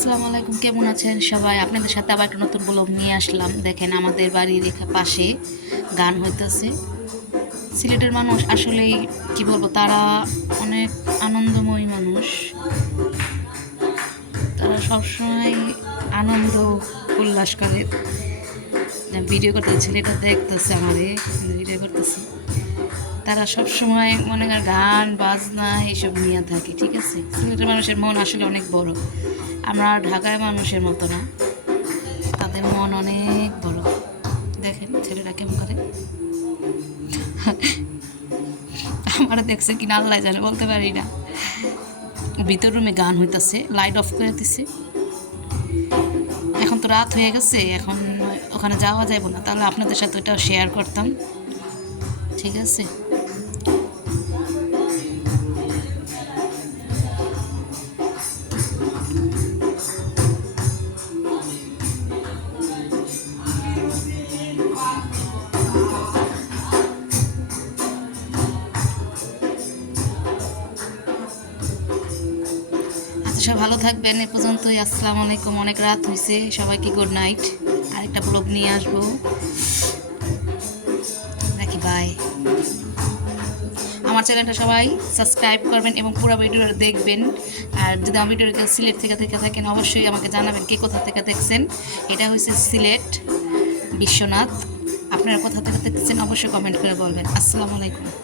আসসালামু আলাইকুম, কেমন আছেন সবাই? আপনাদের সাথে আবার একটা নতুন ব্লগ নিয়ে আসলাম। দেখেন আমাদের বাড়ির পাশে গান হইতেছে। সিলেটের মানুষ আসলেই কি বলবো, তারা অনেক আনন্দময়ী মানুষ। তারা সবসময় আনন্দ উল্লাস করে। ভিডিও করতে ছেলেটা দেখতেছে, আমারে ভিডিও করতেছে। তারা সবসময় মনে হয় গান বাজনা এইসব নিয়ে থাকে, ঠিক আছে। সিলেটের মানুষের মন আসলে অনেক বড়। আমরা ঢাকায় মানুষের মতো না, তাদের মন অনেক বড়। দেখেন ছেলেরা কেমন করে। আমরা দেখছে কিনা আল্লাহ জানে, বলতে পারি না। ভিতর রুমে গান হইতাছে, লাইট অফ করে দিছে। এখন তো রাত হয়ে গেছে, এখন ওখানে যাওয়া যাবে না, তাহলে আপনাদের সাথে ওটা শেয়ার করতাম, ঠিক আছে। আচ্ছা, সব ভালো থাকবেন। এ পর্যন্তই, আসসালামু আলাইকুম। অনেক রাত হয়েছে, সবাইকে গুড নাইট। আরেকটা ব্লগ নিয়ে আসবো, নাকি বাই। আমার চ্যানেলটা সবাই সাবস্ক্রাইব করবেন এবং পুরো ভিডিওটা দেখবেন। আর যদি আমার ভিডিওটা সিলেট থেকে থাকেন, অবশ্যই আমাকে জানাবেন কে কোথা থেকে দেখছেন। এটা হচ্ছে সিলেট বিশ্বনাথ। আপনারা কোথা থেকে দেখছেন অবশ্যই কমেন্ট করে বলবেন। আসসালামু আলাইকুম।